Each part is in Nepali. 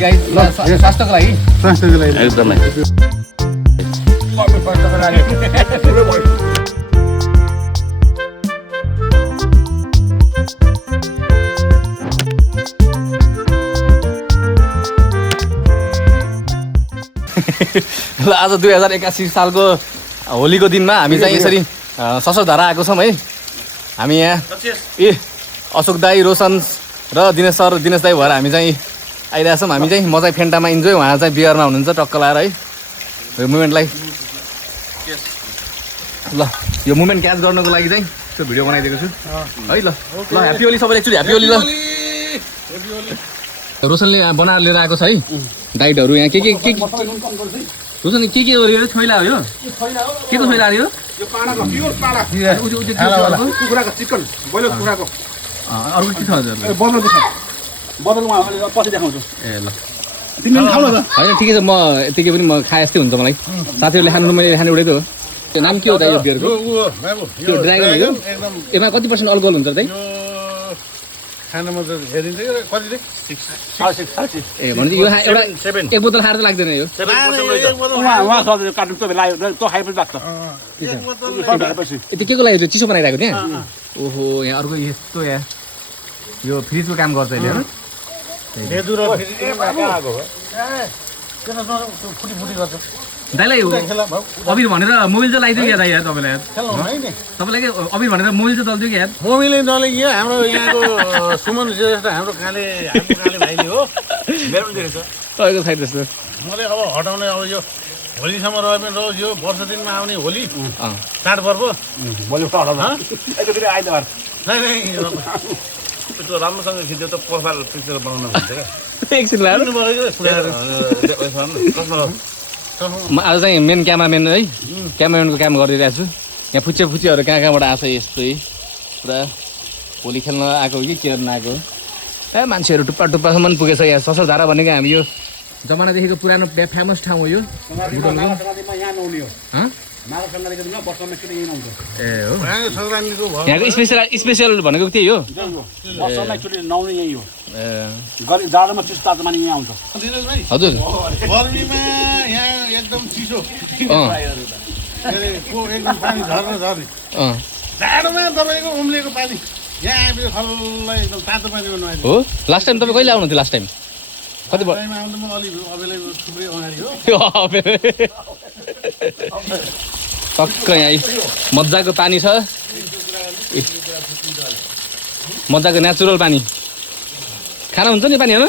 गाइस स्वास्थ्यको लागि एकदमै ल आज 2081 सालको होलीको दिनमा हामी चाहिँ यसरी ससोधारा आएको छौँ है। हामी यहाँ अशोक दाई, रोशन र दिनेश सर, दिनेश दाई भएर हामी चाहिँ आइरहेछौँ। हामी चाहिँ म चाहिँ फेन्टामा इन्जोय, उहाँ चाहिँ बियरमा हुनुहुन्छ टक्क लाएर है। यो मुभमेन्टलाई ल यो मुभमेन्ट क्याच गर्नको लागि चाहिँ त्यो भिडियो बनाइदिएको छु है। ल ल ह्याप्पी होली सबैले, एकचोटि ह्याप्पी होली। ल रोशनले बनाएर लिएर आएको छ है डाइटहरू। यहाँ के रोशन के हो छोइला हो यो? के को छोइला यो? अर्को के छ हजुर? ए ल होइन ठिकै छ, म यतिकै पनि म खाए जस्तै हुन्छ मलाई। साथीहरूले खानु मैले खाने एउटै त हो। त्यो नाम के हो त यो बियरको? त्यो ड्रागन हो। यसमा कति % अल्कोहल हुन्छ त? खानामा त हेरिन्छ कि कति रे? 6 ए भनेपछि यो एउटा एक बोतल खाएर त लाग्दैन यो? यति के को लागि चिसो बनाइरहेको त्यहाँ? ओहो यहाँ अर्को यस्तो यहाँ यो फ्रिजको काम गर्छ अहिले होइन? दाइलाई अबिर भनेर मोबाइल चाहिँ लगाइदियो क्या दाइ यार तपाईँलाई? तपाईँलाई के अबिर भनेर मोबाइल चाहिँ चल्थ्यो कि यार? मोबाइल नलग्यो हाम्रो यहाँको सुमन श्रेष्ठ हाम्रो काले भाइले हो मेरो पनि देखेछ तपाईँको साइड जस्तो मैले अब हटाउने अब यो होलीसम्म रह्यो भने रहोस्। यो वर्ष दिनमा आउने होली चाडपर्व भोलि आइतबार नै त्यो राम्रोसँग खिच्यो त प्रोफाइल पिक्चर बनाउनु हुन्छ क्या। एकछिन लाएर म आज चाहिँ मेन क्यामराम्यान है, क्यामराम्यानको काम गरिरहेको छु। यहाँ फुच्चेहरू कहाँबाट आएको छ यस्तै पुरा होली खेल्न आएको कि के गर्न आएको? ए मान्छेहरू टुप्पासम्म पुगेछ। यहाँ ससोधारा भनेको हामी यो जमानादेखिको पुरानो फेमस ठाउँ हो यो। ए हो यहाँको स्पेसल भनेको त्यही हो। हजुर गर्मीमा यहाँ एकदम चिसो एकदम पानी झर्ने जाडोमा तपाईँको उम्लिएको पानी यहाँ आएपछि खल्लै एकदम तातो पानीमा नुहाइदिनु हो। लास्ट टाइम तपाईँ कहिले आउनुहुन्थ्यो? लास्ट टाइम कति म अलिक अबेलाई थुप्रै अगाडि हो टक्क यहाँ मजाको पानी छ, मजाको नेचुरल पानी। खाना हुन्छ नि पानी होइन?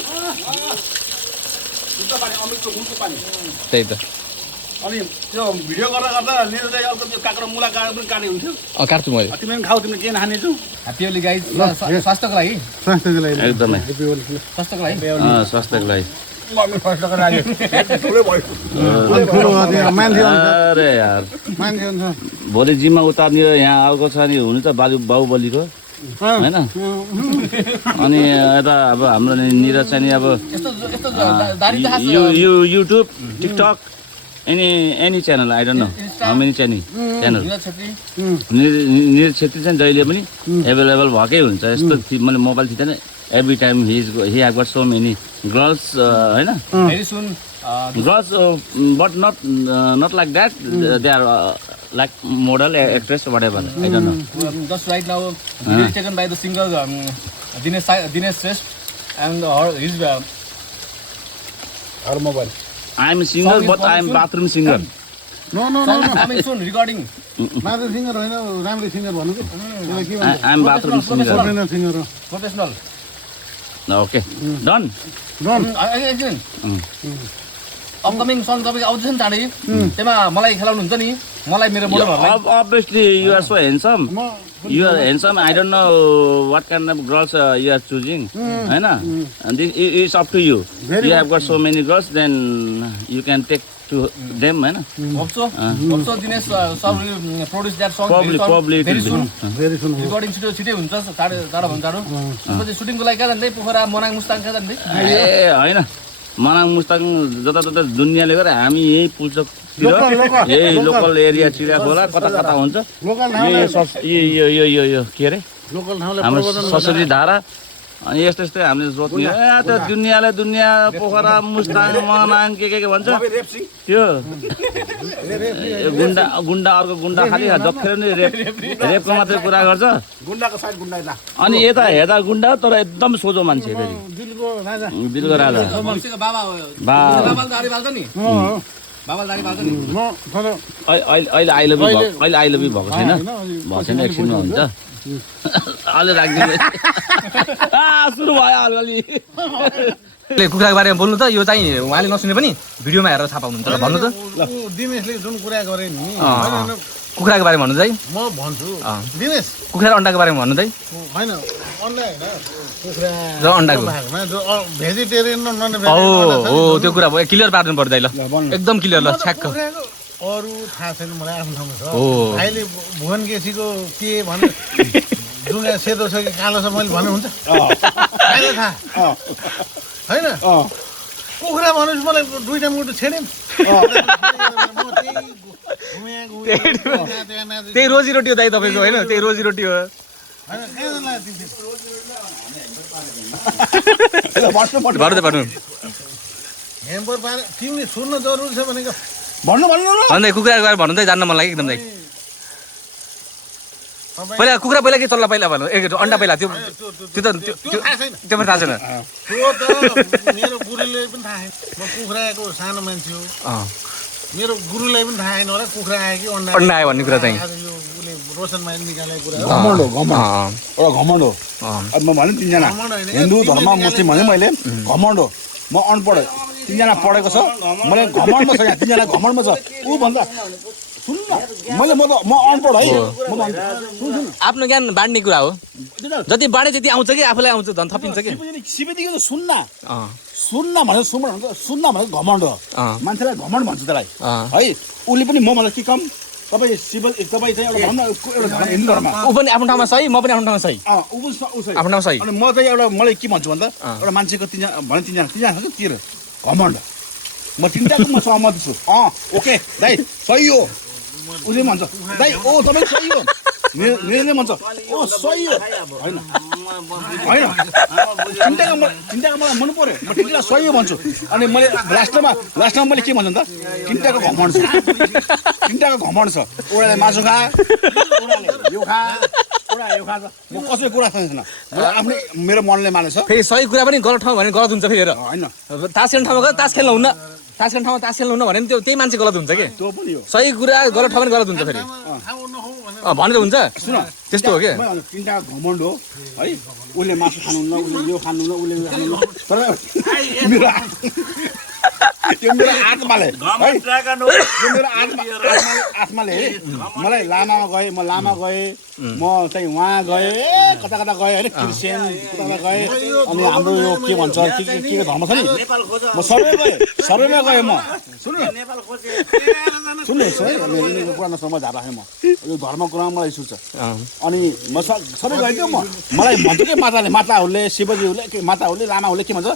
त्यही त अनि त्यो भिडियो गर्दा निरजले अर्को त्यो काँक्रो मुला पनि काटे हुन्थ्यो। काट्छु मैले। तिमी पनि खाऊ, तिमीले के नखाने छौ? Happy Holi guys. स्वास्थ्यको लागि एकदमै स्वास्थ्यको लागि स्वास्थ्यको लागि अरे यार भोलि जिम्मा उतार्ने यहाँ आएको छ नि हुनु त बाहुबलीको होइन? अनि यता अब हाम्रो निरज चाहिँ नि अब YouTube, TikTok, any channel I don't know how many channel Niraj Chhetri चाहिँ जहिले पनि एभाइलेबल भएकै हुन्छ। यस्तो मैले मोबाइल थिच्दैन every time he have got so many girls होइन? Very soon girls but not like that, they are like model, actress, whatever, I don't know. Just right now video is taken by the singer Dinesh Shrestha and his her mobile. I am a singer but I am bathroom singer. No coming soon recording. Bathroom singer होइन, राम्रो सिङ्गर भन्नु कि I am bathroom singer. Professional singer हो। Professional. Okay, done. एकछिन अपकमिङ सङ तपाईँ आउँदैछ नि चाँडै, त्यसमा मलाई खेलाउनुहुन्छ नि, मलाई मेरो मोडलहरूलाई। Obviously you are so handsome. You are handsome. I don't know what kind of girls you are choosing, होइन? And this is up to you. You have got so many girls, then you can take to them, होइन? Also Dinesh sir will produce that song probably very soon. recording छिटै हुन्छ, चाँडो भन्दा चाँडो। त्यसपछि सुटिङको लागि कहाँ जाँदै? पोखरा, मनाङ, मुस्ताङ कहाँ जाँदै? ए होइन, मनाङ मुस्ताङ जता दुनियाँले गर्दा हामी यही पुल्चोकतिर यही लोकल एरिया चिडिया खोला कता हुन्छ यो के अरे हाम्रो ससुरी धारा अनि यस्तो यस्तै हामीले सोध्ने त्यो दुनियाँ पोखरा मुस्ताङ मनाङ के भन्छ त्यो गुन्डा अर्को गुन्डा खालि जखेर नि रेपको मात्रै कुरा गर्छ अनि यता हेर्दा गुन्डा तर एकदम सोझो मान्छे फेरि दिलको राजा अहिले आइलबी भएको छैन एकछिनमा हुन्छ अहिले राखिदिनु सुरु भयो अलि कुखुराको बारेमा बोल्नु त यो चाहिँ उहाँले नसुने पनि भिडियोमा हेरेर थाहा पाउनुहुन्छ ल भन्नु त दिनेशले जुन कुरा गरे नि कुखुराको बारेमा भन्नु चाहिँ म भन्छु दिनेश कुखुरा अन्डाको बारेमा भन्नु चाहिँ होइन अन्डा होइन कुखुरा र अन्डाको भेजिटेरियन र नन हो त्यो कुरा भयो क्लियर पार्नु पर्दै ल एकदम क्लियर ल छ्याक्क अरू थाहा छैन मलाई आफ्नो ठाउँमा छ हो अहिले भुवन केसीको के भने जुङ्गा सेतो छ कि कालो छ मैले भन्नु हुन्छ अहिले थाहा होइन कुखुरा भनेपछि मलाई दुईटा मुटु छेड्यौँ त्यही रोजीरोटी हो दाइ तपाईँको होइन त्यही रोजीरोटी हो भन्नु हेम्पर पाएर तिमीले सुन्न जरुरी छ भनेको भन्दै कुखुराको बारेमा भन्नु चाहिँ जान्न मन लाग्यो एकदम दाइ पहिला कुखुरा पहिला के चल्ला पहिला भन्नु अन्डा पहिला त्यो पनि थाहा छैन त्यो त मेरो गुरुले पनि थाहा छैन म कुखुराको सानो मान्छे हो मेरो गुरुलाई पनि थाहा छैन होला कुखुरा आयो कि अन्डा आयो भन्ने कुरा चाहिँ उसले रोशन माइल निकालेको कुरा घमण्ड हो एउटा घमण्ड हो अब म भने तिनजना हिन्दू धर्म मुस्लिम भने मैले घमण्ड हो म अनपढ तिनजना पढेको छ मैले घमण्डमा छ यहाँ तिनजना घमण्डमा छ ऊ भन्दा सुन्नु न मैले म अनपढ है आफ्नो ज्ञान बाँड्ने कुरा हो जति बाँडे त्यति आउँछ कि आफूलाई आउँछ धन थपिन्छ कि सिपेदेखि सुन्न भनेर सुन्न भनेको घमण्ड हो मान्छेलाई घमण्ड भन्छ त्यसलाई है उसले पनि म मलाई के कम तपाईँ तपाईँ चाहिँ एउटा हिन्दू धर्म ऊ पनि आफ्नो ठाउँमा सही म पनि आफ्नो ठाउँमा सही आफ्नो ठाउँमा सही अनि म चाहिँ एउटा मलाई के भन्छु भन्दा एउटा मान्छेको तिनजना छ तिर घमण्ड म तिनवटाको म सहमत छु ओके दाइ सही हो उसले भन्छ दाइ तपाईँ सही हो मेरो भन्छ सही हो होइन तिनवटाको मलाई मन पऱ्यो म तिनवटा सही हो भन्छु अनि मैले लास्टमा मैले के भन्छु त तिनवटाको घमण्ड छ एउटाले मासु खा एउटाले यो खा म कसै कुरा छैन आफ्नै मेरो मनले मानेछ फेरि सही कुरा पनि गलत ठाउँ भने गलत हुन्छ फेरि हेर होइन तास खेल्ने ठाउँमा गएर तास खेल्नु हुन्न तास खेल्ने ठाउँमा तास खेल्नु हुन्न भने त्यो त्यही मान्छे गलत हुन्छ कि त्यो पनि हो सही कुरा गलत ठाउँ पनि गलत हुन्छ फेरि भने त हुन्छ सुन त्यस्तो हो कि तिनवटा घमण्ड हो है उसले मासु खानुहुन्न उसले यो खानुहुन्न उसले यो खानुहुन्न यो मेरो आत्माले है यो मेरो आत्माले मलाई लामामा गएँ म चाहिँ उहाँ गएँ कता गएँ होइन क्रिस्चियन कता गएँ अनि हाम्रो यो के भन्छ के धर्म छ नि म सर्वेमा गएँ म सुन्नुहोस् है यिनीहरूको कुरा नसम्म झार राखेँ म यो धर्म कुरामा मलाई रिस उठ्छ अनि म सबै गएँ क्या मलाई भन्छु कि माताहरूले शिवजीहरूले माताहरूले लामाहरूले के भन्छ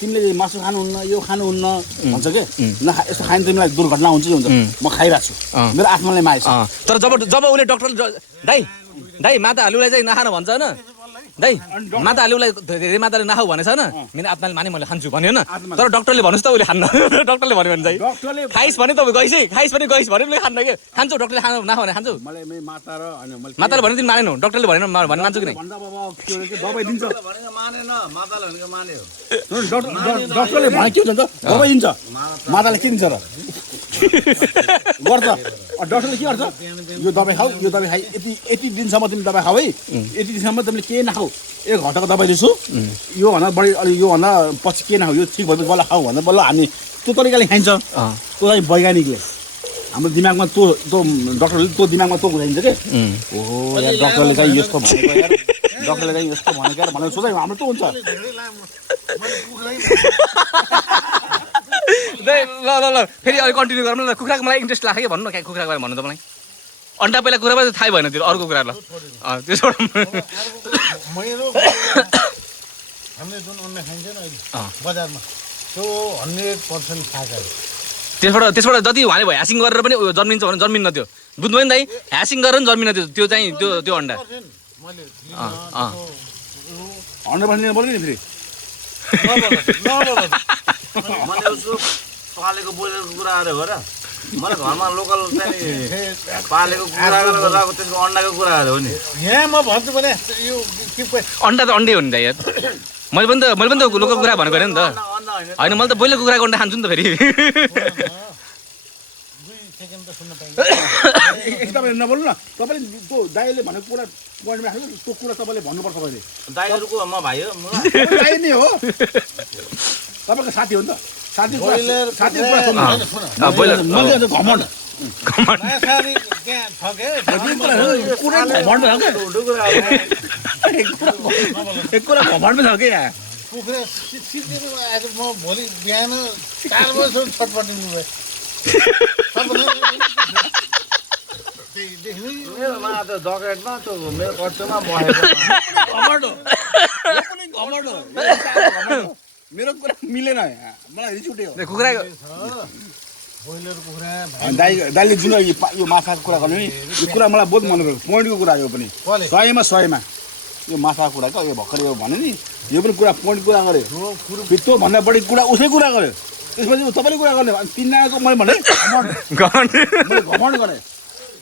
तिमीले मासु खानुहुन्न यो खानुहुन्न भन्छ कि यस्तो खायो भने तिमीलाई दुर्घटना हुन्छ हुन्छ म खाइरहेको छु मेरो आत्माले माएछ तर जब उसले डक्टर दाइ माताहरूलाई चाहिँ नखानु भन्छ होइन दाइ माताहरूलाई धेरै माताले नखाऊ भनेछ होइन मेरो आत्माले माने मैले खान्छु भन्यो होइन तर डक्टरले भन्नुहोस् त उसले खान्न डक्टरले भन्यो भने चाहिँ खाइस् भने त गइस् है खाइस् भने गइस् भने उसले खान्न कि खान्छु डक्टरले खानु नखाऊ भने खान्छु माताले भने तिमी मानेनौ डक्टरले भनेन भने मान्छु कि नै दबाई दिन्छ डक्टरले भने के हुन्छ दबाई दिन्छ माताले के दिन्छ र गर्छ डक्टरले के गर्छ यो दबाई खाऊ खाइ यति दिनसम्म तिमी दबाई खाऊ है यति दिनसम्म तिमीले केही नखाऊ एक घन्टाको दबाई दिन्छु योभन्दा बढी अलि योभन्दा पछि के नखाऊ यो ठिक भएपछि बल्ल खाऊ भन्दा बल्ल हामी त्यो तरिकाले खाइन्छ त्यो चाहिँ वैज्ञानिकले हाम्रो दिमागमा त्यो डक्टरले त्यो दिमागमा त्यो बुझाइन्छ कि ओहो यार डक्टरले चाहिँ यस्तो भनेको यार डक्टरले चाहिँ यस्तो भनेको यार भनेर सोचाइ हाम्रो त्यो हुन्छ ल फेरि अलिक कन्टिन्यू गरौँ न कुखुराको मलाई इन्ट्रेस्ट लाग्यो कि भन्नु न कुखुराको बारे भन्नु त मलाई अन्डा पहिला कुरा पनि थाहै भएन त्यो अर्को कुरा ल त्यसबाट मेरो हामीले जुन अन्डा खाइन्छ नि अहिले बजारमा त्यो 100% शाकाहारी त्यसबाट जति उहाँले भयो ह्यासिङ गरेर पनि जन्मिन्छ भने जन्मिन्न त्यो बुझ्नुभयो नि दाइ ह्यासिङ गरेर पनि जन्मिन्न त्यो चाहिँ त्यो अन्डा 100% बोल्नु नि फेरि मैले उसको पालेको बोलेको कुराहरू हो र मलाई घरमा लोकल चाहिँ पालेको कुरा गरेर त्यसको अन्डाको कुराहरू हो नि यहाँ म भन्छु भने यो के अन्डा त अन्डै हो नि त यार मैले पनि त लोकल कुरा भनेको होइन नि त होइन मैले त ब्रोइलर कुखुराको अन्डा खान्छु नि त फेरि 2 सेकेन्ड त सुन्न पाइन्छ तपाईँले नबोल्नु न तपाईँले त्यो दाइले भनेको कुरा पोइन्टमा राख्नु त्यो कुरा तपाईँले भन्नुपर्छ कहिले दाइहरूको म भाइ हो दाइ नै हो तपाईँको साथी हो नि त साथीको कुरा सुन्नु ब्रोइलर मैले त घमण्ड नयाँ साथी त्यहाँ छ के कुरा घमण्ड छ एक कुरा घमण्ड छ के यहाँ कुखुरा सिद्धिनु आज म भोलि बिहान 4 बजीसम्म छटपटिनु भयो मेरोमा त जकेटमा त्यो मेरो कच्चोमा बसेको घमण्ड हो यो पनि घमण्ड हो मेरो कुरा मिलेन यहाँ मलाई रिस उठ्यो कुखुराको ब्रोइलर कुखुरा दाइले जुन यो माछाको कुरा गर्नु नि यो कुरा मलाई बहुत मन पऱ्यो पोइन्टको कुरा यो पनि 100मा 100मा यो माछाको कुरा यो भर्खर यो भन्यो नि यो पनि कुरा पोइन्ट कुरा गर्यो त्यो भन्दा बढी कुरा उसै कुरा गर्यो त्यसपछि तपाईँले कुरा गर्ने तिनजनाको मैले भने घमण्ड गरेँ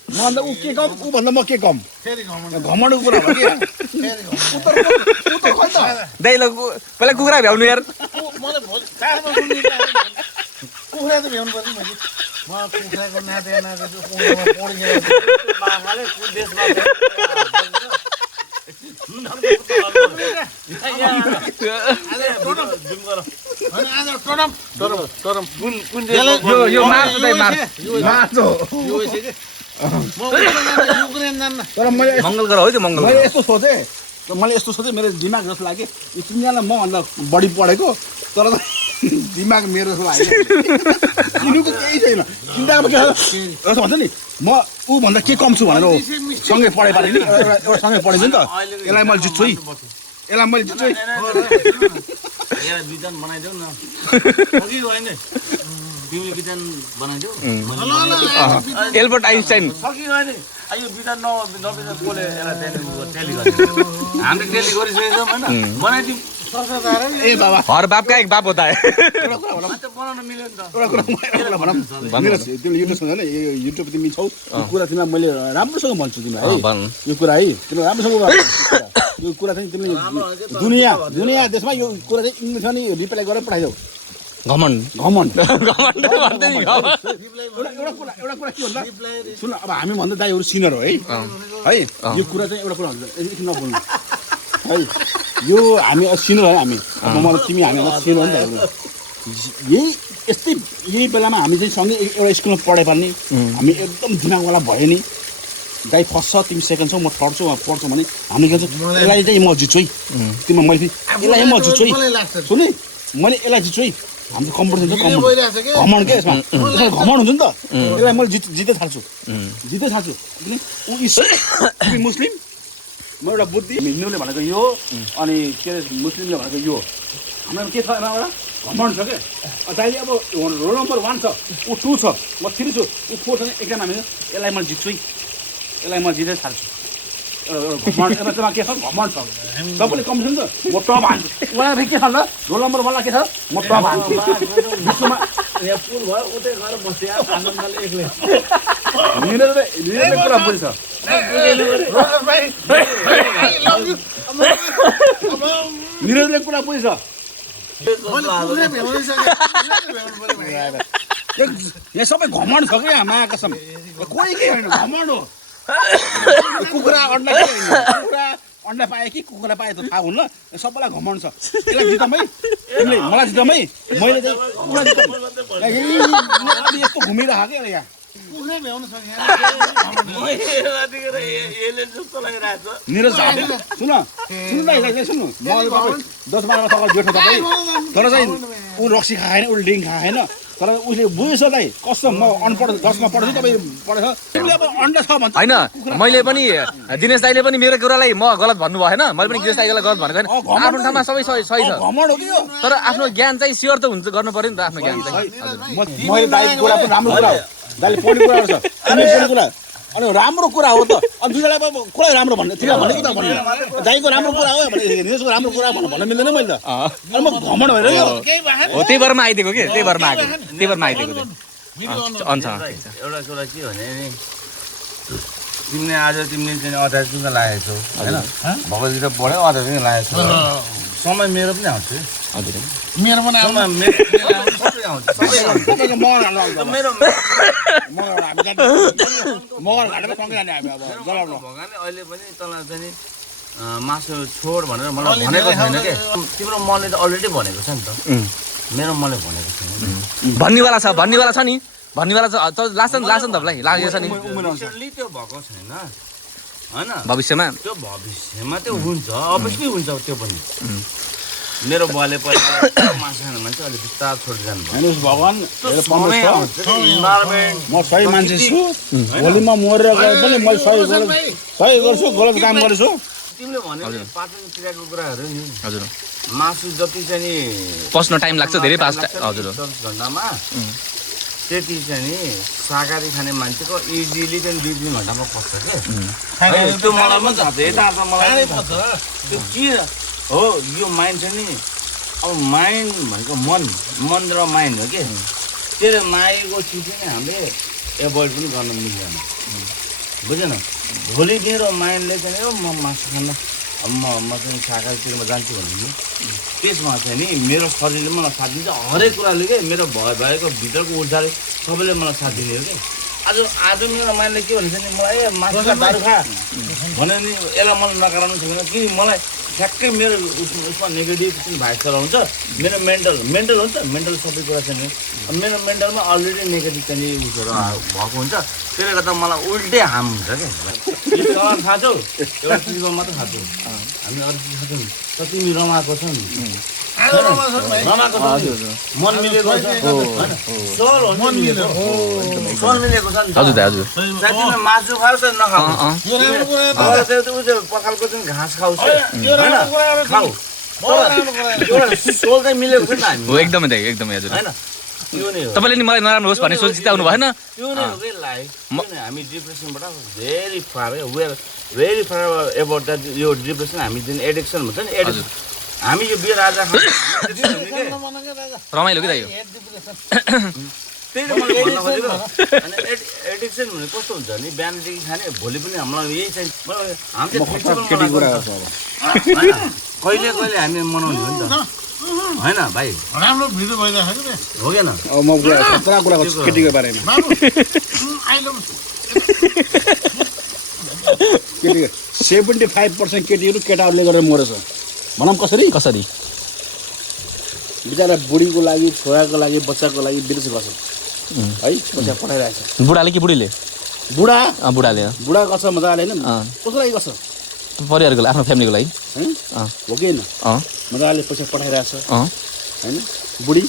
मभन्दा ऊ के कम ऊ भन्दा म के कम फेरि घमण्ड घमण्डको कुरा हो कि फेरि घमण्ड दाइलो पहिला कुखुरा भ्याउनु यार मलाई भोलि 4 बजी कुखुरा त भ्याउनु पर्छ मैले म कुखुराको नाते पढिसकेको बाबाले देशमा यो मार्छ दाइ मार्छ तर मैले मङ्गल ग्रह हो त्यो मङ्गल मैले यस्तो सोचेँ मेरो दिमाग जस्तो लाग्यो यो तिनजना मभन्दा बढी पढेको तर दिमाग मेरो जस्तो लाग्यो तिनीको केही छैन तिनजनामा के जस्तो भन्छ नि म ऊभन्दा के कम छु भनेर सँगै पढाइ पारेँ नि एउटा सँगै पढिन्छ नि त यसलाई मैले जित्छु है बिजन बनाइदेऊ न अघि होइन तिमीले बिजन बनाइदेऊ एल्बर्ट आइन्स्टाइन सकियो होइन यो बिजन नबिजन कसले यसलाई टेली गर्ने हामीले टेली गरिसकेको छौँ होइन बनाइदिउँ ए बाबा हर बाप का एक बाप होता है बनाउन मिल्यो नि त एउटा कुरा भनौँ तिमीले युट्युब सुन्छ युट्युब तिमी छौ यो कुरा तिमीलाई मैले राम्रोसँग भन्छु तिमीलाई है यो कुरा है तिमीले राम्रोसँग यो कुरा चाहिँ तिमीले दुनियाँ देशमा यो कुरा चाहिँ इङ्ग्लिसमा नि रिप्लाई गरेर पठाइदेऊ घमण्ड एउटा कुरा के भन्दा सुन अब हामी भन्दा दाइहरू सिनियर हो है यो कुरा चाहिँ एउटा कुरा हुन्छ एकछिन नबोल्नु है यो हामी सिनियर है हामी मलाई तिमी हामी सिनियर हो नि त यही बेलामा हामी चाहिँ सँगै एउटा स्कुलमा पढाइ पार्ने हामी एकदम दिमागवाला भयो नि दाइ फर्स्ट छ तिमी सेकेन्ड छौ म थर्ड छु पढ्छौ भने हामी के भन्छ यसलाई चाहिँ म जित्छु है तिमीलाई मैले यसलाई म जित्छु है सुने मैले यसलाई जित्छु है हाम्रो कम्पिटिसन छ घमण्ड के यसमा घमण्ड हुन्छ नि त यसलाई मैले जित्दै थाल्छु ऊ मुस्लिम म एउटा बुद्धि हिन्दूले भनेको यो अनि के अरे मुस्लिमले भनेको यो हाम्रो के छ एउटा घमण्ड छ क्या दाइले अब रोल नम्बर 1 छ ऊ 2 छ म 3 छु ऊ 4 छ एकजना हामी यसलाई मैले जित्छु है यसलाई म जित्दै थाल्छु घमण्ड यसमा के छ घमण्ड छ सबैले कम्पिटिसन छ म टप हान्छु उहाँ फेरि के छ ल रोल नम्बर 1 लाई के छ म टप हान्छु विश्वमा यहाँ पुल भयो उतै गएर बस्यो आनन्दले एक्लै निरजले कुरा बुझ्छ निरजले कुरा बुझ्छ यहाँ सबै घमण्ड छ क्या माया कसम कोही के होइन घमण्ड हो कुखुरा अन्डा के कुखुरा अन्डा पाए कि कुखुरा पाए त थाहा हुन्न सबैलाई घमण्ड छ यसलाई जितम है तिमीले मलाई जितम है मैले चाहिँ यस्तो घुमिरहेको क्या यहाँ कुखुरा भ्याउनु सक्यो निरज सुन सुन्नु म 10-12 वर्ष जेठो तपाईँ तर चाहिँ ऊ रक्सी खाएन ऊ डिङ खाएन तर उसले बुझेछ दाइ कसम म अनपढ 10मा पढ्छु तपाईँ पढेछ तिमीले अब अन्डा छ भन्छ होइन मैले पनि दिनेश दाइले पनि मेरो कुरालाई म गलत भन्नु भएन मैले पनि दिनेश दाइलाई गलत भनेको होइन आफ्नो ठाउँमा सबै सही छ घमण्ड हो कि यो तर आफ्नो ज्ञान चाहिँ स्योर त हुन्छ गर्नु पर्यो नि त आफ्नो ज्ञान चाहिँ मैले दाइको कुरा पनि राम्रो कुरा हो दाइले पढ्ने कुरा गर्छ तिमी पढ्ने कुरा अनि राम्रो कुरा हो त अनि दुईजना कुरा राम्रो भन्ने ठिक भनेको त भन्ने दाइको राम्रो कुरा हो भने निरजको राम्रो कुरा भन्न मिल्दैन मैले त अनि म घमण्ड भएर हो त्यही भरमा आइदिएको के त्यही भरमा आइदिएको अन्त एउटा कुरा के भने नि तिमीले आज तिमीले चाहिँ 28 दिन लागेको छौ होइन भगवती त बढ्यो 28 दिन लागेको छौ समय मेरो पनि आउँछ हजुर मेरो पनि समय सबै आउँछ तपाईँको मगर हाल्नु आउँछ मेरो मगर हामी मगर घाटेर सँगै जाने हामी अब जलाउन भगवान्ले अहिले पनि तँलाई चाहिँ नि मासु छोड भनेर मलाई भनेको छैन के तिम्रो मनले त अलरेडी भनेको छ नि त मेरो मनले भनेको छैन भन्नेवाला छ नि भन्नेवाला छ लास्ट तपाईँलाई लागेको छ नि रिसेन्टली त्यो भएको छैन होइन भविष्यमा त्यो भविष्यमा त्यो हुन्छ अभियसली हुन्छ त्यो पनि मेरो बुवाले पहिला मासु खाने मान्छे अलिक बिस्तार छोडेर जानुभयो हेर्नुहोस् भगवान् मेरो समय पढ्नुहोस् आउँछ कि इन्भाइरोमेन्ट म सही मान्छे छु भोलिमा मरेर गए पनि मैले सही गर्छु गलत काम गरेछु तिमीले भन्यो पाचन क्रियाको कुराहरू नि हजुर मासु जति चाहिँ नि पस्न टाइम लाग्छ धेरै पास हजुर 10 घन्टामा त्यति चाहिँ नि शाकाहारी खाने मान्छेको इजिली चाहिँ 2-3 घन्टामा पस्छ के त्यो मलाई पनि थाहा छ यता त मलाई त्यो के हो यो माइन्ड चाहिँ नि अब माइन्ड भनेको मन र माइन्ड हो के त्यसले मागेको चिज चाहिँ हामीले एभोइड पनि गर्न मिल्दैन बुझेन भोलि मेरो माइन्डले चाहिँ म मासु खान म चाहिँ शाकाहारीतिरमा जान्छु भने नि त्यसमा चाहिँ नि मेरो शरीरले मलाई साथ दिन्छ हरेक कुराले के मेरो भएको भित्रको ऊर्जाले सबैले मलाई साथ दिने हो कि आज मेरो माइन्डले के भन्छ नि मलाई मासु दारु खा भने नि यसलाई मलाई नकाराउनु छैन कि मलाई ठ्याक्कै मेरो उसमा नेगेटिभ चाहिँ भाइब चलाउँछ मेरो मेन्टल हुन्छ मेन्टल सबै कुरा चाहिँ नि मेरो मेन्टलमा अलरेडी नेगेटिभ चाहिँ उसहरू भएको हुन्छ त्यसले गर्दा मलाई उल्टै हार्म हुन्छ क्या यो चलन खान्छौ एउटा चिजमा मात्रै खान्छौ हामी अरू चिज खान्छौँ तर तिमी रमाएको छौ नि रमाएको छ मन मिलेको छ सोल मिलेको छ नि हजुर दाइ हजुर तिमीले मासु खाऊ त नखाऊ पखालको चाहिँ घाँस खाऊ खाऊ सोल चाहिँ मिलेको छ नि त हामी हो एकदमै दाइ एकदमै हजुर होइन त्यो नै हो तपाईँले नि मलाई नराम्रो होस् भन्ने सोच चिताउनु भएन त्यो नै हो कि लाइफ हामी डिप्रेसनबाट very far very far about that यो डिप्रेसन हामी जुन एडिक्सन भन्छ नि एडिक्सन हामी यो बियर आज रमाइलो कि दाइ यो त्यही त मैले भन्न खोजेको अनि एडिक्सन भने कस्तो हुन्छ नि बिहानदेखि खाने भोलि पनि हामीलाई यही चाहिँ हामी चाहिँ कहिले कहिले हामी मनाउने हो नि त होइन भाइ राम्रो भिडियो भइरहेको छ हो कि न म खतरा कुरा गर्छु केटीको बारेमा केटी 75% केटीहरू केटाहरूले गरेर मरेछ भनौँ कसरी कसरी बिचरा बुढीको लागि छोराको लागि बच्चाको लागि विदेश गर्छ है पैसा पठाइरहेछ बुढाले कि बुढीले बुढाले बुढा गर्छ मजाले होइन कसको लागि गर्छ परिवारको लागि आफ्नो फ्यामिलीको लागि हो कि होइन मजाले पैसा पठाइरहेछ होइन बुढी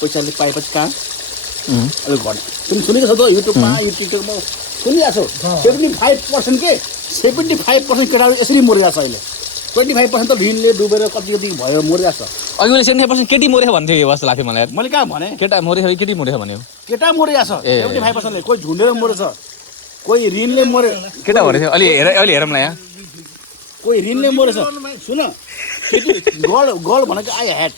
पैसाले पाएपछि कहाँ अहिले घर तिमी सुनेको छ त युट्युबमा टिकटकमा सुनिरहेको छौ 75% के 75% केटाहरू यसरी मरिरहेको छ अहिले 25% त ऋणले डुबेर कति भयो मरिरहेको छ अघि मैले 75% केटी मऱ्यो भन्थ्यो यो जस्तो लाग्थ्यो मलाई मैले कहाँ भने केटा मऱ्यो केटी मऱ्यो भन्यो केटा मरिरहेको छ 75%ले कोही झुन्डेर मरेछ कोही ऋणले मरे केटा मरेको थियो अहिले हेरौँ न यहाँ कोही ऋणले मरेछ सुन केटी गर्ल भनेको आई ह्याड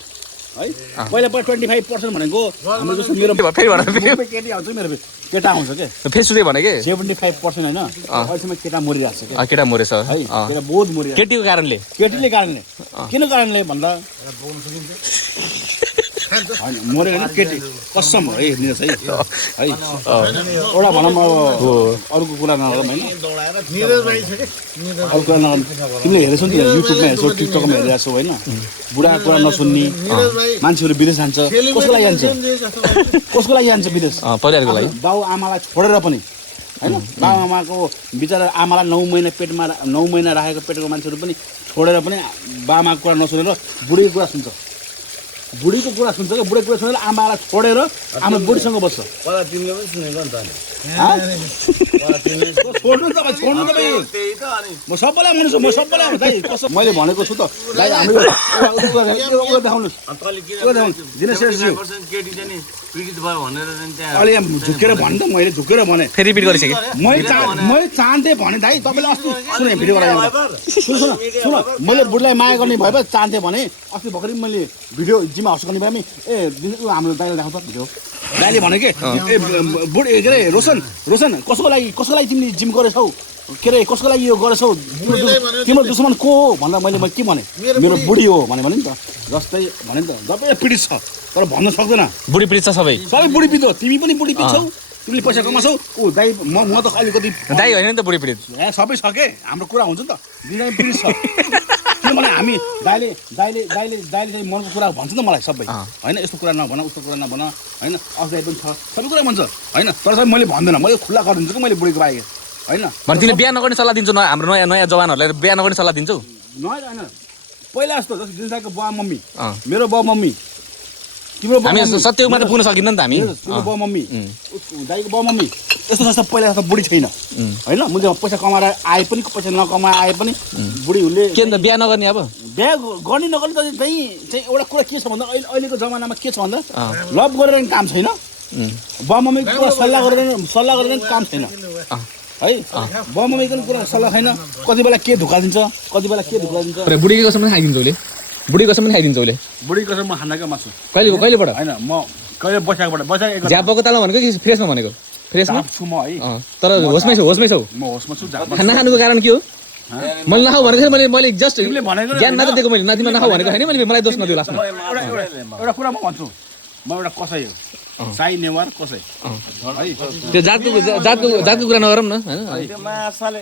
है पहिला 25% भनेको हाम्रो जस्तो मेरो फेरि केटी आउँछ मेरो केटा आउँछ के फेस टु भने के 75% होइन अहिलेसम्म केटा मरिरहेको छ केटा मरेछ है केटा बहुत मरिरहेको केटीको कारणले केटीले कारणले किन कारणले भन्दा होइन मऱ्यो भने केटी कसम हो है निरज है है एउटा भनौँ अब अरूको कुरा नगरौँ होइन अरू कुरा नगरौँ तिमीले हेरेछौ नि युट्युबमा हेर्छौ टिकटकमा हेरिरहेको छौ होइन बुढाको कुरा नसुन्ने मान्छेहरू विदेश जान्छ कसको लागि जान्छ विदेश परिवारको लागि बाउ आमालाई छोडेर पनि होइन बाउ आमाको बिचरा आमालाई 9 महिना राखेको पेटको मान्छेहरू पनि छोडेर पनि बाबाको कुरा नसुनेर बुढीको कुरा सुन्छ बुढीको कुरा सुन्छ क्या बुढीको कुरा सुनेर आमालाई छोडेर आमा बुढीसँग बस्छ पहिला तिमीले पनि सुनेको नि त छोड्नु तपाईँ छोड्नु तपाईँ म सबैलाई भन्छु म सबैलाई दाइ कसो मैले भनेको छु त दाइ हाम्रो देखाउनुहोस् अलि झुकेर भने त मैले झुकेर भने फेरि रिपिट गरिसकेँ मैले चाहन्थेँ भने दाइ तपाईँले अस्ति सुने भिडियो बनाएर सुन सुन मैले बुढीलाई माया गर्ने भए पो चाहन्थेँ भने अस्ति भर्खरै मैले भिडियो जिम हाउस गर्ने भए पनि हाम्रो दाइले देखाउँछ भिडियो दाइले भने के ए बुढी के अरे रोशन कसको लागि तिमीले जिम गरेछौ के अरे कसको लागि यो गरेछौ तिम्रो दुश्मन को हो भन्दा मैले के भने मेरो बुढी हो भने नि त जस्तै भने नि त जबै पीडित छ तर भन्न सक्दैन बुढी पीडित छ सबै बुढी पीडित हो तिमी पनि बुढी पीडित छौ तिमीले पैसा कमाछौ ओ दाइ म त अलिकति दाइ होइन नि त बुढी पीडित सबै छ के हाम्रो कुरा हुन्छ नि त दिनमा पीडित छ किनभने हामी दाइले चाहिँ मनको कुरा भन्छ नि त मलाई सबै होइन यस्तो कुरा नभन उस्तो कुरा नभन होइन अझै पनि छ सबै कुरा भन्छ होइन तर चाहिँ मैले भन्दैन मैले खुल्ला गरिदिन्छु कि मैले बुढीको बाहेक होइन भने तिमीले बिहा नगर्ने सल्लाह दिन्छौ हाम्रो नयाँ जवानहरूलाई बिहा नगर्ने सल्लाह दिन्छौ होइन पहिला जस्तो जस्तो दिनसाईको बुवा मम्मी मेरो बुवा मम्मी तिम्रो हामी सत्ययुगमा त पुग्न सकिन्न नि त हामी तिम्रो बुवा मम्मी दाइको बुवा मम्मी यस्तो जस्तो पहिला जस्तो बुढी छैन होइन मैले पैसा कमाएर आए पनि पैसा नकमाएर आए पनि बुढी हुने के अन्त बिहा नगर्ने अब बिहा गर्ने नगर्ने त चाहिँ एउटा कुरा के छ भन्दा अहिलेको जमानामा के छ भन्दा लभ गरेर काम छैन बुवा मम्मीको कुरा सल्लाह गरेर काम छैन है बुवा मम्मीको कुरा सल्लाह छैन कति बेला के धोका दिन्छ बुढीको कसम पनि खाइदिन्छ उसले बुढीको कसम पनि खाइदिन्छ उसले बुढीको कसम म खानाकै मासु कहिलेबाट होइन म कहिले बैशाखबाट ज्यापको तालमा भनेको कि फ्रेसमा भनेको फ्रेसमा छु म है तर होसमै छौ म होसमा छु खाना खानुको कारण के हो मैले नखाऊ भनेको थिएँ मैले जस्ट भनेको ज्ञान मात्र दिएको मैले नदिमा नखाऊ भनेको होइन मैले मलाई दोष नदियो लास्टमा एउटा कुरा म भन्छु म एउटा कसै हो साई नेवार कसै त्यो जातको कुरा नगरौँ न होइन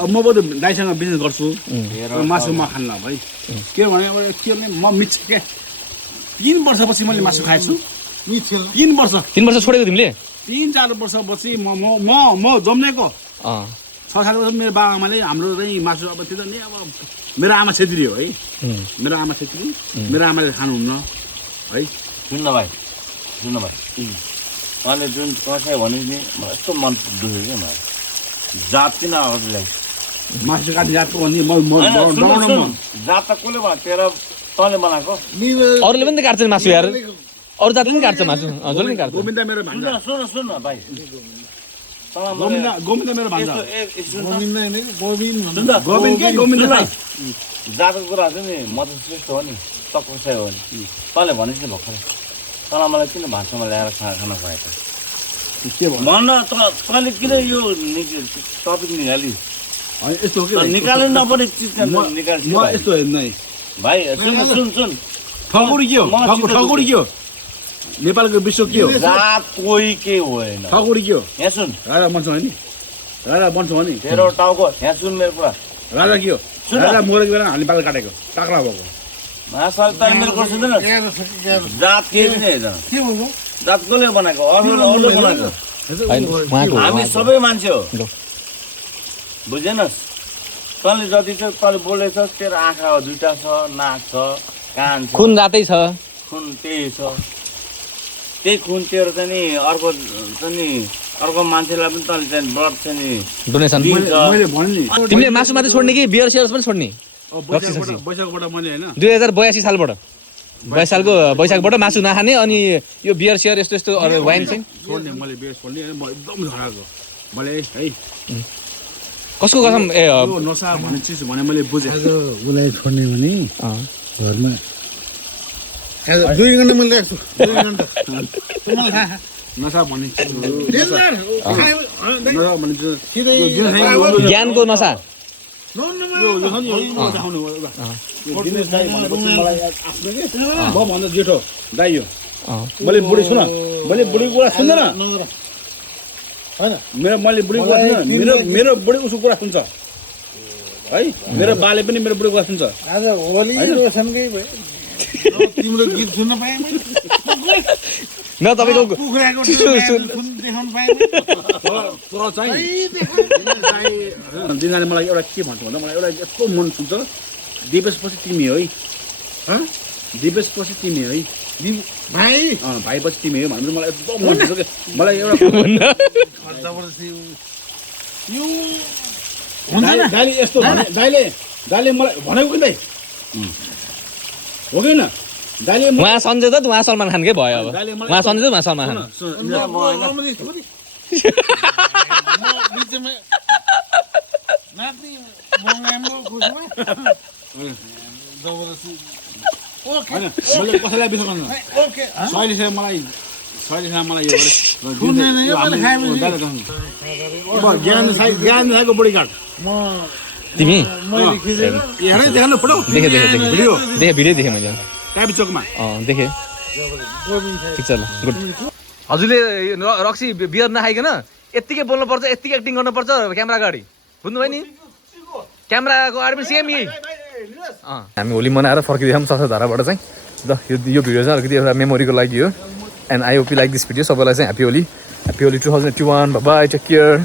अब म बरु दाइसँग बिजनेस गर्छु मासु म खान्न भाइ किनभने के भने म मिक्स के 3 वर्षपछि मैले मासु खाएछु 3 वर्ष छोडेको तिमीले 3-4 वर्षपछि म जन्मेको 6-7 वर्ष मेरो बाबा आमाले हाम्रो चाहिँ मासु अब त्यो नि अब मेरो आमा छेत्री हो है मेरो आमा छेत्री मेरो आमाले खानुहुन्न है सुन्न भाइ उहाँले जुन कसै भने नि मलाई यस्तो मन दुख्यो क्या मलाई जात किन अरूलाई मासु काट्ने जातको भने जात त कसले भयो तेरो तँले बनाएको अरूले पनि त काट्छ मासु यार अरू जातले पनि काट्छ मासु जसले पनि काट्छ गोविन्द मेरो भान्जा सुन भाइ गोविन्द मेरो भान्जा जातको कुरा चाहिँ नि म त श्रेष्ठ हो नि त कसै हो नि तँले भनेपछि नि भर्खरै तँलाई मलाई किन भान्सामा ल्याएर खाना खुवाए त के भन्नु भन तँले किन यो टपिक निकाली यस्तो के निकाल्नु नपर्ने चिज निकाल्छ म यस्तो हेर्नु है भाइ सुन ठगुरी के हो ठगुरी के हो नेपालको विश्व के हो जात कोही के होइन ठगुरी के हो यहाँ सुन राजा बन्छ नि राजा बन्छ नि तेरो टाउको यहाँ सुन मेरो कुरा राजा के हो राजा मरेको बेला हामीले बाल काटेको टाक्रा भएको मासाल त मेरो कुरा सुन्दैन जात केही पनि होइन जात कसले बनाएको अरूले बनाएको हामी सबै मान्छे हो बुझेनस् तँले जति चाहिँ तँले बोलेछस् तेरो आँखा दुईटा छ नाक छ कान छ खुन जातै छ खुन त्यही छ त्यही खुन तेरो चाहिँ नि अर्को मान्छेलाई पनि तँले चाहिँ ब्लड चाहिँ नि डोनेसन मैले भने नि तिमीले मासु मात्रै छोड्ने कि बियर सियर्स पनि छोड्ने बैशाखबाट मैले होइन 2082 सालबाट वैशाखबाट मासु नखाने अनि यो बियर सियर यस्तो वाइन चाहिँ छोड्ने मैले बियर छोड्ने म एकदम झराएको मैले है कसको कसम ए यो नसा भन्ने चिज भने मैले बुझेँ उसलाई छोड्ने भने घरमा 2 घन्टा मैले राख्छु 2 घन्टा नसा भन्ने चिज ज्ञानको नसा भन्दा जेठो दाइ हो मैले बुढी सुन मैले बुढीको कुरा सुन्दैन मैले बुढीको कुरा सुन्दैन मेरो बुढी उसको कुरा सुन्छ है मेरो बाले पनि मेरो बुढीको कुरा सुन्छ आज होली रोशनकै भयो तिम्रो गीत सुन्न पाएँ न तपाईँको कुखुराको देखाउन पाएँ दिनले मलाई एउटा के भन्छ भन्दा मलाई एउटा यस्तो मन छुन्छ दिपेपछि तिमी हो है दिपेश पछि तिमी है भाइ भाइ पछि तिमी हो भनेर मलाई एकदम मन पर्छ क्या मलाई एउटा जबरजस्ती यो हुन्छ नि दाइले यस्तो भने दाइले मलाई भनेको कि दाइ हो कि न दाइले उहाँ सन्जय दत्त उहाँ सलमान खानकै भयो अब दाइले मलाई उहाँ सन्जय दत्त उहाँ सलमान खान म बिचमा नाच्ने मगाम्रो खुसमा जबरजस्ती ओके होइन मैले कसैलाई विश्वास गर्नु ओके सहिलेसँग मलाई यो सुन्दैन यो मैले खाएपछि ज्ञान साईको बुढी काट म तिमी मैले खिचेर हेर देखाउनु फोटो देखेँ भिडियो भिडियो देखेँ मैले टाइपी चोकमा देखेँ ठिक छ ल गुड हजुरले रक्सी बियर नखाइकन यत्तिकै बोल्नुपर्छ यत्तिकै एक्टिङ गर्नुपर्छ क्यामेरा अगाडि बुझ्नुभयो नि क्यामेराको अगाडि पनि सेम यही हामी होली मनाएर फर्किदियौँ ससधाराबाट चाहिँ ल यो भिडियो चाहिँ अलिकति एउटा मेमोरीको लागि हो and I hope you like this video सबैलाई चाहिँ happy Holi 2021 bye take care